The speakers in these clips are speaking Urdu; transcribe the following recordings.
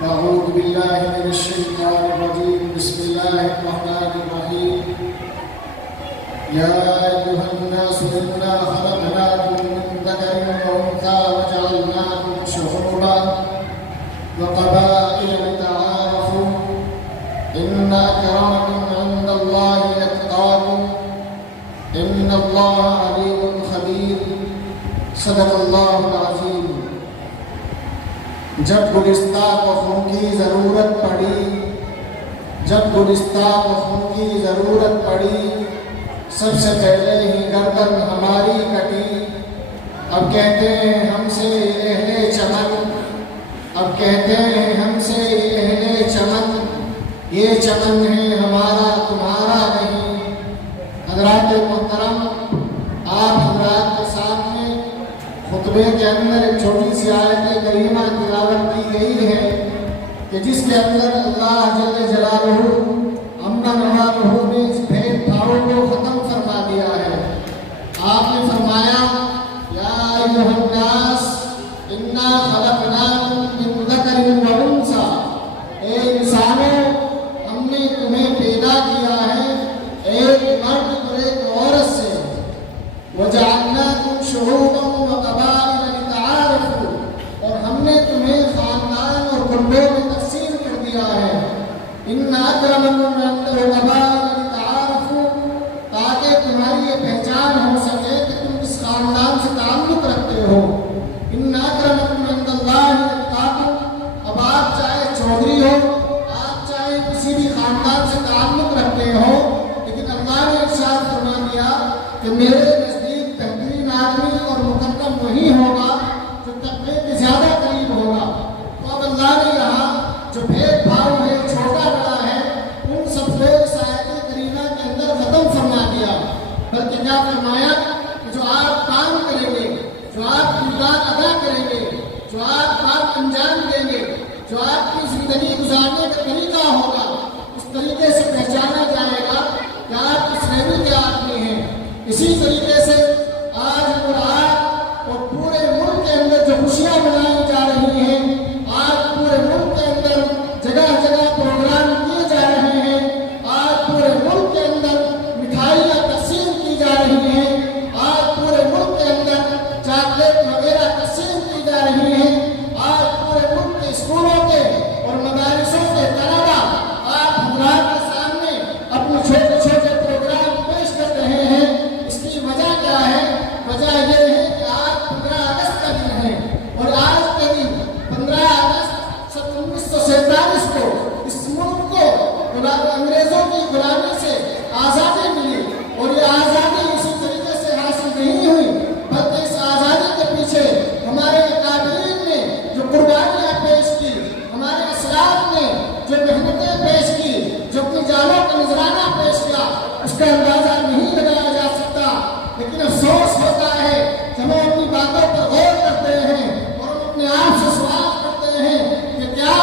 أعوذ بالله من الشيطان الرجيم. بسم الله الرحمن الرحيم. يا أيها الناس إنا خلقناكم من ذكر وأنثى وجعلناكم شعوبا وقبائل لتعارفوا إن أكرمكم عند الله أتقاكم إن الله عليم خبير. صدق اللہ العظیم. جب گلستان و خون کی ضرورت پڑی سب سے پہلے ہی گردن ہماری کٹی. اب کہتے ہیں ہم سے اہل چمن، یہ چمن ہے ہمارا تمہارا نہیں. حضرات محترم، آپ حضرات کے سامنے خطبے کے اندر ایک چھوٹی سی آیت کریمہ تلاوت کی گئی ہے کہ جس کے اندر اللہ جل جلالہ امن نوالہ نے اس بھید بھاؤ کو ختم فرما دیا ہے. آپ نے فرمایا یا ایھا الناس انا خلقناکم من ذکر و انثی، اے انسانوں ہم نے تمہیں پیدا کیا ہے ایک مرد اور ایک عورت سے. وجعلناکم شعوبا وقبائل لتعارفوا، اور ہم نے تمہیں خاندان اور قبیلوں میں تقسیم کر دیا ہے. ان اکرمکم عند اللہ لتعارفوا، تاکہ تمہاری یہ پہچان ہو سکے کہ تم اس خاندان سے تعلق رکھتے ہو. ان اکرمکم عند اللہ اتقاکم. اب آپ چاہے چودھری ہو، آپ چاہے کسی بھی خاندان سے تعلق رکھتے ہو، لیکن اللہ نے ارشاد فرما دیا کہ میرے آدمی اور مقدم وہی ہوگا جو تقوی کے زیادہ قریب ہوگا. تو اب اللہ نے یہاں جو بھید بھاؤ ہے، چھوٹا بڑا ہے، ان سب کو اس آیت کریمہ کے اندر ختم فرما دیا. بلکہ کیا فرمایا کہ جو آپ کام کریں گے، جو آپ کردار ادا کریں گے، جو آپ کام انجام دیں گے، جو آپ کی زندگی گزارنے کا طریقہ ہوگا، اس طریقے سے پہچانا جائے گا کہ آپ کس لیول کے آدمی ہیں. اسی طریقے سے آج اور پورے ملک کے اندر جو خوشیاں منائی جا رہی ہیں، آج پورے ملک کے اندر جگہ جگہ پروگرام کیے جا رہے ہیں، آج پورے ملک کے اندر مٹھائیاں تقسیم کی جا رہی ہیں، آج پورے ملک کے اندر چاکلیٹ وغیرہ تقسیم کی جا رہی ہیں، آج پورے ملک کے اسکولوں کے اور مدارسوں کے طلبا آپ حضرات کے سامنے اپنے چھوٹے چھوٹے پروگرام پیش کر رہے ہیں. اس کی وجہ کیا ہے؟ وجہ یہ ہے کہ آج 15 اگست کا دن ہے، اور آج کے دن 15 اگست 1947 کو اس ملک کو انگریزوں کی غلامی سے آزادی ملی. اور یہ آزادی اسی طریقے سے حاصل نہیں ہوئی، بلکہ اس آزادی کے پیچھے ہمارے اکابرین نے جو قربانیاں پیش کی، ہمارے اسلاف نے جو محنتیں پیش کی، جو اپنی جانوں کا نذرانہ پیش کیا، اس کا اندازہ نہیں لگایا جا سکتا. لیکن افسوس ہوتا ہے کہ ہم اپنی باتوں پر غور کرتے ہیں اور ہم اپنے آپ سے سوال کرتے ہیں کہ کیا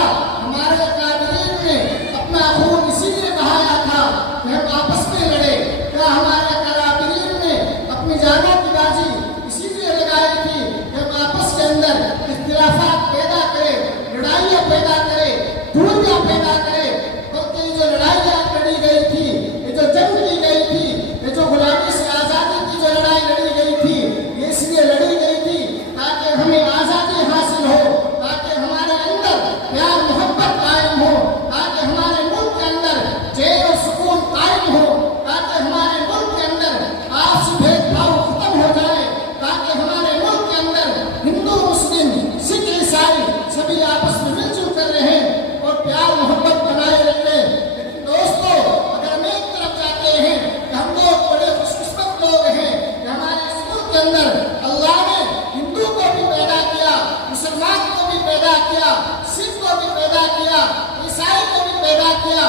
ہمارے اکابرین نے اپنا خون اسی لیے بہایا تھا کہ ہم آپس میں لڑے؟ کیا ہمارے اکابرین نے اپنی جانوں کی بازی اسی لیے لگائی تھی کہ ہم آپس کے اندر اختلافات پیدا کریں، لڑائیاں پیدا کریں، دوریاں پیدا کریں؟ بلکہ یہ جو لڑائیاں لڑی گئی تھی، یہ جو جنگ کی گئی تھی، یہ جو غلامی سے آزادی کی جو لڑائی لڑی گئی تھی، یہ اس لیے لڑی گئی تھی تاکہ ہمیں آزادی حاصل ہو، تاکہ ہمارے اندر پیار محبت قائم ہو، تاکہ ہمارے ملک کے اندر چین و سکون قائم ہو، تاکہ ہمارے ملک کے اندر آپسی بھید بھاؤ ختم ہو جائے، تاکہ ہمارے ملک کے اندر ہندو مسلم سکھ عیسائی سبھی آپس میں مل جل کر رہیں اور پیار محبت بنائے رکھیں. لیکن دوستو، اگر ہم ایک طرف چاہتے ہیں کہ ہم لوگ بڑے خوش قسمت لوگ ہیں کہ ہمارے اس ملک کے اندر اللہ نے ہندو کو بھی پیدا کیا، مسلمان کو بھی پیدا کیا، سکھ کو بھی پیدا کیا، عیسائی کو بھی پیدا کیا،